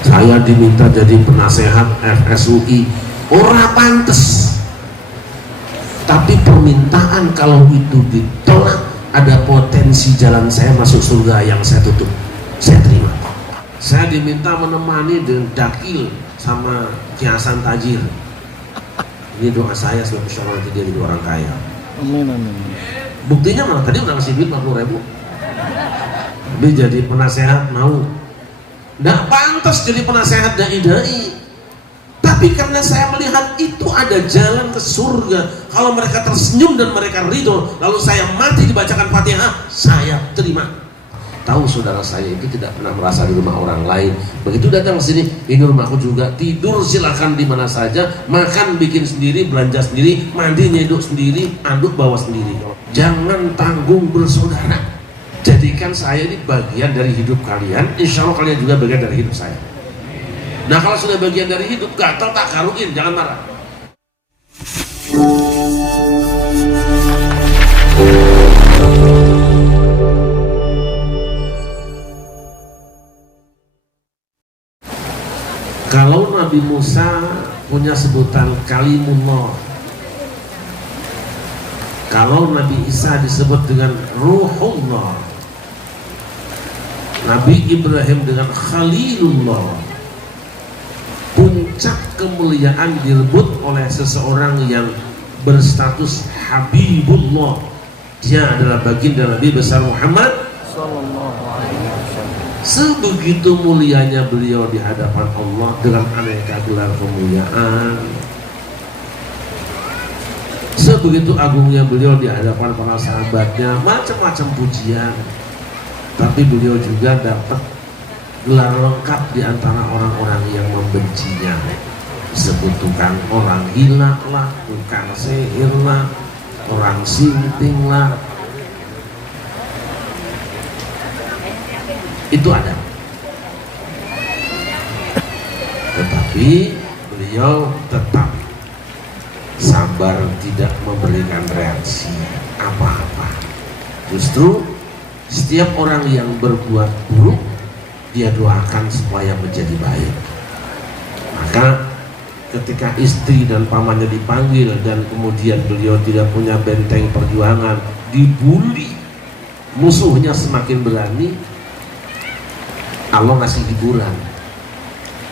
Saya diminta jadi penasehat FSUI, ora pantes. Tapi permintaan kalau itu ditolak, ada potensi jalan saya masuk surga yang saya tutup, saya terima. Saya diminta menemani dengan dakil sama Ki Hasan Tajir. Ini doa saya sebab insya Allah nanti dia jadi orang kaya. Amin, amin. Buktinya malah tadi udah ngasih duit 40.000. Dia jadi penasehat mau. Nggak pantas jadi penasehat dai-dai. Tapi karena saya melihat itu ada jalan ke surga. Kalau mereka tersenyum dan mereka ridho, lalu saya mati dibacakan Fatihah, saya terima. Tahu saudara saya itu tidak pernah merasa di rumah orang lain. Begitu datang ke sini, ini rumahku juga. Tidur silakan di mana saja, makan bikin sendiri, belanja sendiri, mandi nyeduk sendiri, anduk bawa sendiri. Jangan tanggung bersaudara. Jadikan saya ini bagian dari hidup kalian, insya Allah kalian juga bagian dari hidup saya. Nah kalau sudah bagian dari hidup, gatal tak karuin, jangan marah. Kalau Nabi Musa punya sebutan Kalimullah, kalau Nabi Isa disebut dengan Ruhullah, Nabi Ibrahim dengan Khalilullah, puncak kemuliaan direbut oleh seseorang yang berstatus Habibullah. Dia adalah baginda Nabi besar Muhammad Sallallahu alaihi wasallam. Sebegitu mulianya beliau di hadapan Allah dengan aneka gelar kemuliaan. Sebegitu agungnya beliau di hadapan para sahabatnya, macam-macam pujian. Tapi beliau juga dapat gelar lengkap di antara orang-orang yang membencinya. Disebut tukang orang gila lah, tukang sihir lah, orang sinting lah. Itu ada. Tetapi beliau tetap sabar, tidak memberikan reaksi apa-apa. Justru setiap orang yang berbuat buruk dia doakan supaya menjadi baik. Maka ketika istri dan pamannya dipanggil dan kemudian beliau tidak punya benteng perjuangan, dibully, musuhnya semakin berani, Allah ngasih hiburan.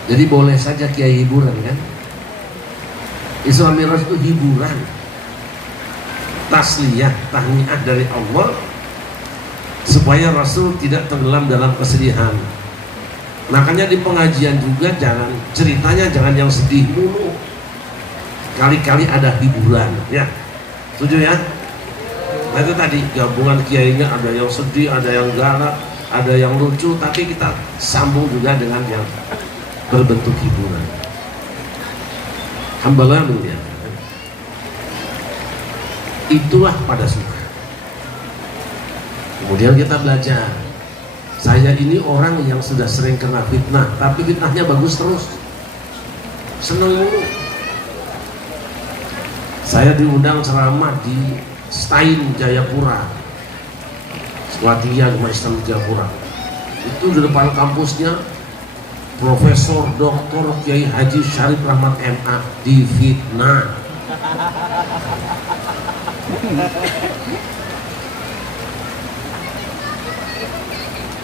Jadi boleh saja kiai hiburan kan? Isra Mi'raj itu hiburan, tasliyah, tahniah dari Allah supaya Rasul tidak tenggelam dalam kesedihan. Makanya di pengajian juga jangan ceritanya jangan yang sedih dulu. Kali-kali ada hiburan, ya. Setuju ya? Nah itu tadi gabungan kiainya ada yang sedih, ada yang galak, ada yang lucu, tapi kita sambung juga dengan yang berbentuk hiburan. Hambalah mulia. Itulah pada suka. Kemudian kita belajar. Saya ini orang yang sudah sering kena fitnah, tapi fitnahnya bagus terus. Seneng mulu. Saya diundang ceramah di Stein Jayapura, Sekolah Tinggi Agama Islam Jayapura. Itu di depan kampusnya Profesor Dr. Kiai Haji Syarif Rahmat MA difitnah.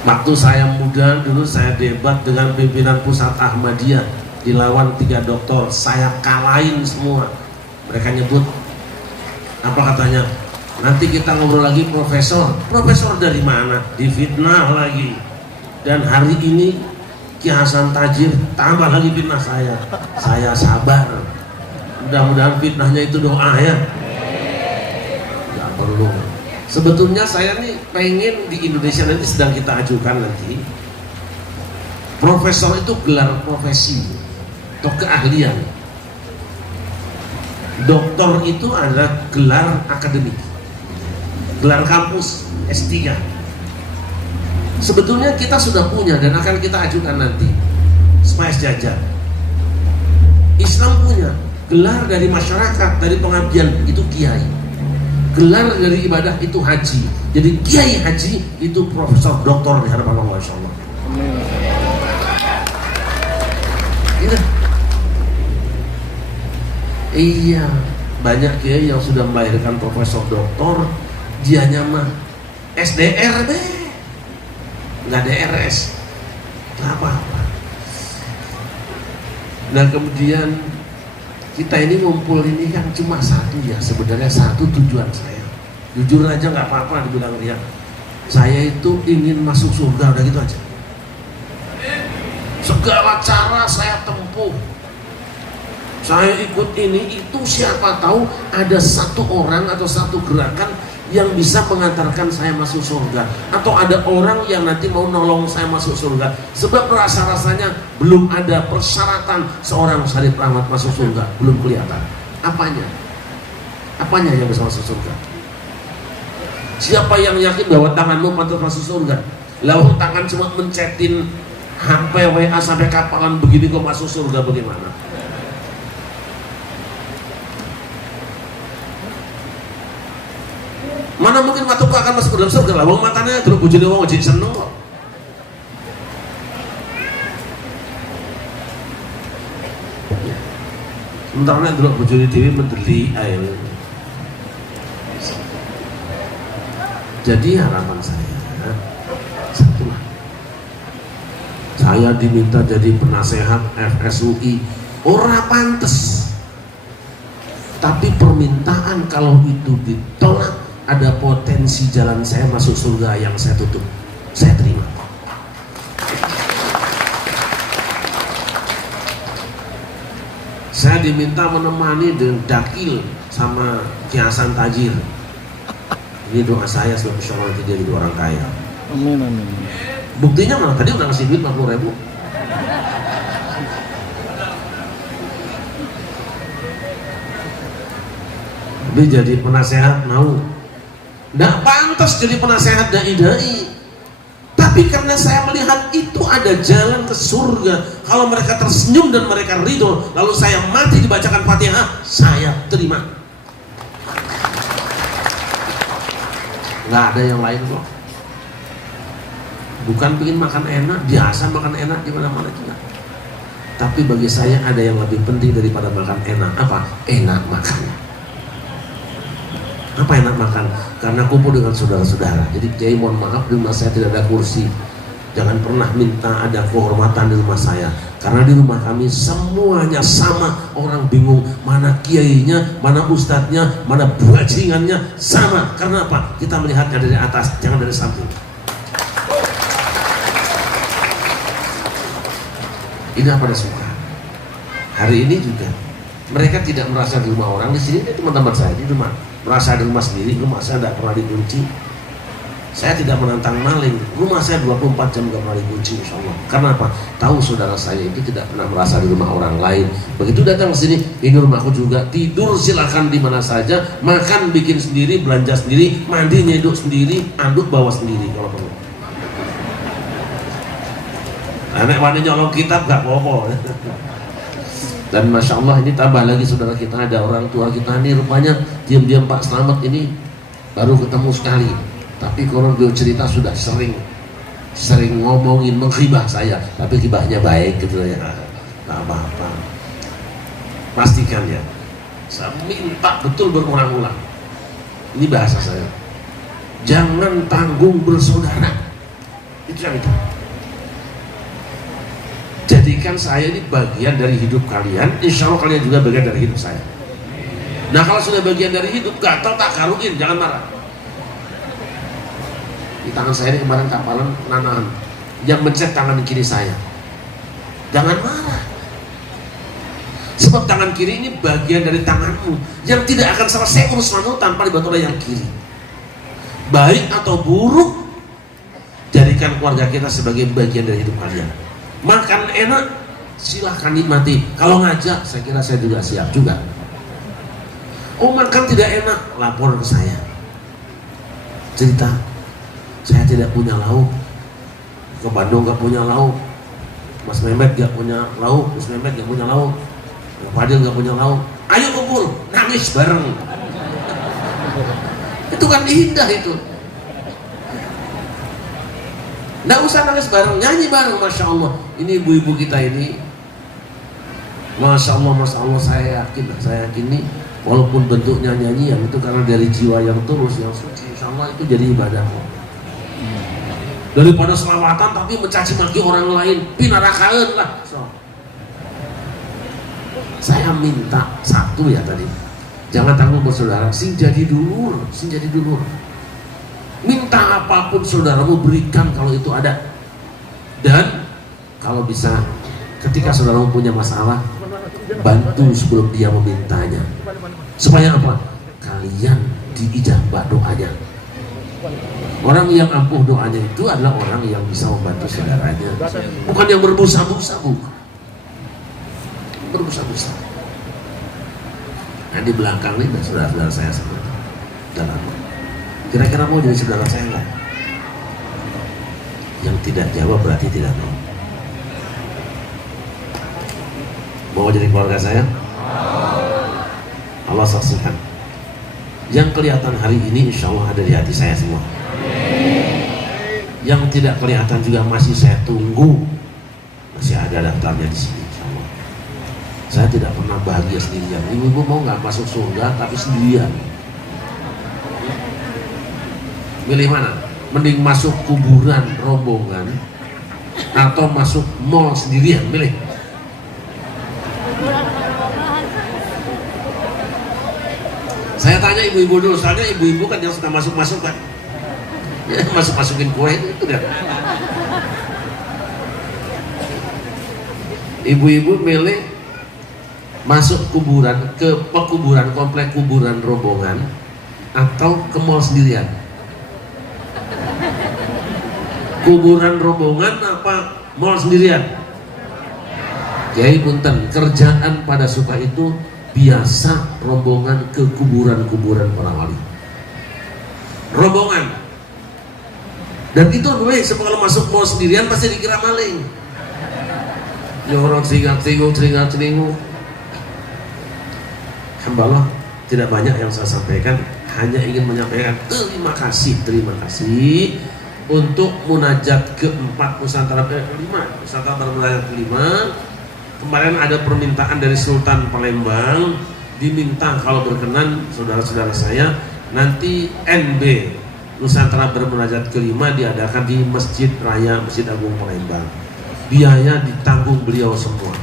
Waktu saya muda dulu saya debat dengan pimpinan pusat Ahmadiyah, dilawan 3 doktor, saya kalahin semua. Mereka nyebut apa katanya? Nanti kita ngobrol lagi profesor. Profesor dari mana? Difitnah lagi. Dan hari ini Ki Hasan Tajir tambah lagi fitnah saya. Saya sabar. Mudah-mudahan fitnahnya itu doa ya. Gak perlu. Sebetulnya saya nih pengen di Indonesia nanti sedang kita ajukan nanti. Profesor itu gelar profesi atau keahlian. Doktor itu adalah gelar akademik, gelar kampus S3. Sebetulnya kita sudah punya dan akan kita ajukan nanti supaya sejajar. Islam punya gelar dari masyarakat, dari pengabdian itu kiai. Gelar dari ibadah itu haji. Jadi kiai haji itu profesor doktor di hadapan Allah, insyaallah. Iya, banyak kiai yang sudah melahirkan profesor doktor, dianya mah SDR deh, nggak DRS, nggak apa-apa. Nah kemudian kita ini ngumpul ini kan cuma satu ya, sebenarnya satu tujuan saya. Jujur aja nggak apa-apa dibilang dia. Saya itu ingin masuk surga, udah gitu aja. Segala cara saya tempuh. Saya ikut ini itu, siapa tahu ada satu orang atau satu gerakan yang bisa mengantarkan saya masuk surga, atau ada orang yang nanti mau nolong saya masuk surga. Sebab rasa-rasanya belum ada persyaratan seorang Syarif Rahmat masuk surga, belum kelihatan. Apanya yang bisa masuk surga? Siapa yang yakin bahwa tanganmu pantas masuk surga? Lalu tangan cuma mencetin HP WA sampai kapalan begini kok masuk surga, bagaimana? Mana mungkin mataku akan masuk ke dalam surga lah, wong matanya terus bujune wong jadi seneng kok. Sementara nek delok bojone dhewe mendeli ae. Jadi harapan saya satulah. Saya diminta jadi penasehat FSUI, ora pantes. Tapi permintaan kalau itu ditolak, ada potensi jalan saya masuk surga yang saya tutup, saya terima. Saya diminta menemani dengan dakil sama Ki Hasan Tajir. Ini doa saya sebab insya Allah nanti dia jadi orang kaya. Amin, amin. Buktinya malah tadi udah ngasih duit 40.000. Dia jadi penasehat mau. Nggak pantas jadi penasehat dai-dai. Tapi karena saya melihat itu ada jalan ke surga, kalau mereka tersenyum dan mereka ridho, lalu saya mati dibacakan Fatihah, saya terima. Nggak ada yang lain kok. Bukan pengen makan enak, biasa makan enak di mana-mana juga. Tapi bagi saya ada yang lebih penting daripada makan enak. Apa? Enak makan. Apa enak makan? Karena kumpul dengan saudara-saudara. Jadi Kiai mohon maaf, di rumah saya tidak ada kursi. Jangan pernah minta ada kehormatan di rumah saya, karena di rumah kami semuanya sama. Orang bingung mana kiainya, mana ustadznya, mana bajingannya, sama. Karena apa? Kita melihatnya dari atas, jangan dari samping. Ini apa ada suka. Hari ini juga mereka tidak merasa di rumah orang. Di sini teman-teman saya di rumah merasa di rumah sendiri. Rumah saya tidak pernah dikunci. Saya tidak menantang maling. Rumah saya 24 jam gak pernah dikunci, insya Allah. Karena apa? Tahu saudara saya itu tidak pernah merasa di rumah orang lain. Begitu datang ke sini, ini rumahku juga. Tidur silakan di mana saja, makan bikin sendiri, belanja sendiri, mandi nyeduk sendiri, anduk bawa sendiri kalau perlu. Anak wani nyolong kitab gak apa-apa. Dan Masya Allah ini tambah lagi saudara kita, ada orang tua kita ini rupanya diam-diam Pak Slamet ini baru ketemu sekali. Tapi kalau dia cerita sudah sering ngomongin, menghibah saya. Tapi hibahnya baik gitu ya, gak apa-apa. Pastikan ya, saya minta betul berulang-ulang. Ini bahasa saya, jangan tanggung bersaudara. Itu yang itu. Jadikan saya ini bagian dari hidup kalian, insya Allah kalian juga bagian dari hidup saya. Nah kalau sudah bagian dari hidup, gatal tak karuin, jangan marah. Di tangan saya ini kemarin kapalan nanaan yang mencet tangan kiri saya, jangan marah. Sebab tangan kiri ini bagian dari tanganmu yang tidak akan selesai urusanmu tanpa dibantu oleh yang kiri. Baik atau buruk, jadikan keluarga kita sebagai bagian dari hidup kalian. Makan enak, silahkan nikmati. Kalau ngajak, saya kira saya juga siap juga. Oh makan tidak enak, lapor ke saya. Cerita, saya tidak punya lauk. Ke Bandung gak punya lauk. Mas Mehmet gak punya lauk. Mas Mehmet gak punya lauk. Mas Fadil gak punya lauk. Ayo kumpul, nangis bareng. Itu kan indah itu. Nggak usah nangis bareng, nyanyi bareng, Masya Allah. Ini ibu-ibu kita ini Masya Allah saya yakin nih walaupun bentuknya nyanyian itu karena dari jiwa yang tulus, yang suci, insya Allah itu jadi ibadah. Daripada selawatan tapi mencaci maki orang lain, pinarakaan lah. So. Saya minta satu ya tadi, jangan tanggung bersaudara, sing jadi dulur. Minta apapun saudaramu berikan kalau itu ada. Dan kalau bisa ketika saudaramu punya masalah, bantu sebelum dia memintanya. Supaya apa? Kalian diijabah doanya. Orang yang ampuh doanya itu adalah orang yang bisa membantu saudaranya, bukan yang berbusa-busa, bukan. Berbusa-busa. Nah di belakang ini saudara-saudara saya semua dalam. Kira-kira mau jadi saudara saya nggak? Yang tidak jawab berarti tidak mau. Mau jadi keluarga saya? Allah saksikan. Yang kelihatan hari ini insya Allah ada di hati saya semua. Yang tidak kelihatan juga masih saya tunggu. Masih ada daftarnya di sini insya Allah. Saya tidak pernah bahagia sendirian. Ibu-ibu mau nggak masuk surga tapi sendirian? Milih mana? Mending masuk kuburan rombongan atau masuk mall sendirian? Milih. Saya tanya ibu-ibu dulu, soalnya ibu-ibu kan yang suka masuk-masuk kan, ya, masuk-masukin kue itu kan. Ibu-ibu milih masuk kuburan, ke pekuburan, komplek kuburan rombongan atau ke mall sendirian? Kuburan rombongan apa mall sendirian? Kiai punten, kerjaan pada suka itu biasa rombongan ke kuburan-kuburan para wali. Rombongan. Dan itu gue kalau masuk mall sendirian pasti dikira maling. Nyorot telingu. Alhamdulillah tidak banyak yang saya sampaikan, hanya ingin menyampaikan terima kasih untuk munajat keempat Nusantara kelima, Nusantara munajat kelima. Kemarin ada permintaan dari Sultan Palembang, diminta kalau berkenan saudara-saudara saya nanti NB Nusantara bermunajat kelima diadakan di Masjid Raya Masjid Agung Palembang. Biaya ditanggung beliau semua.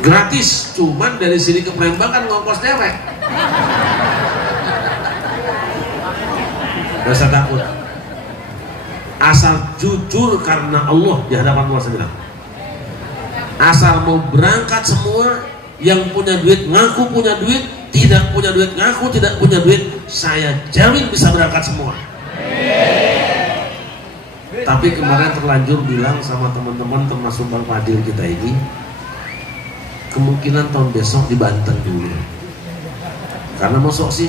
Gratis, cuman dari sini ke Palembang kan ngongkos dewek. Gak usah takut. Asal jujur karena Allah di hadapan Allah SWT. Asal mau berangkat semua, yang punya duit ngaku punya duit, tidak punya duit ngaku tidak punya duit, saya jamin bisa berangkat semua. Tapi kemarin terlanjur bilang sama teman-teman termasuk Bang Fadil kita ini, kemungkinan tahun besok di Banten dulu. Karena mosok sih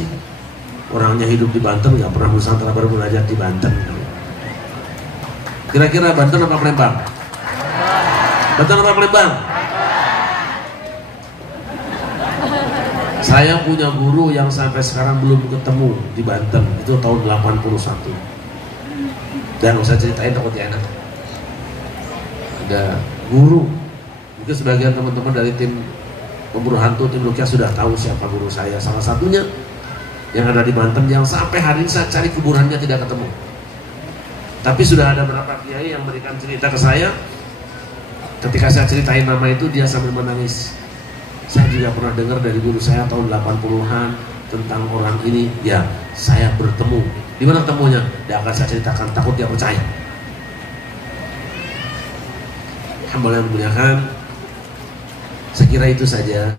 orangnya hidup di Banten nggak pernah Nusantara bermunajat di Banten. Kira-kira Banten apa Palembang? Banten apa Palembang? Saya punya guru yang sampai sekarang belum ketemu di Banten, itu tahun 81. Dan saya ceritain takut ya enak. Ada guru, mungkin sebagian teman-teman dari tim pemburu hantu, tim Rukyah sudah tahu siapa guru saya. Salah satunya yang ada di Banten, yang sampai hari ini saya cari kuburannya tidak ketemu. Tapi sudah ada beberapa kiai yang memberikan cerita ke saya. Ketika saya ceritain nama itu, dia sambil menangis. Saya juga pernah dengar dari guru saya tahun 80-an tentang orang ini. Ya, saya bertemu. Di mana ketemunya? Dia akan saya ceritakan, takut dia percaya. Alhamdulillah, mudah-mudahan. Sekira itu saja.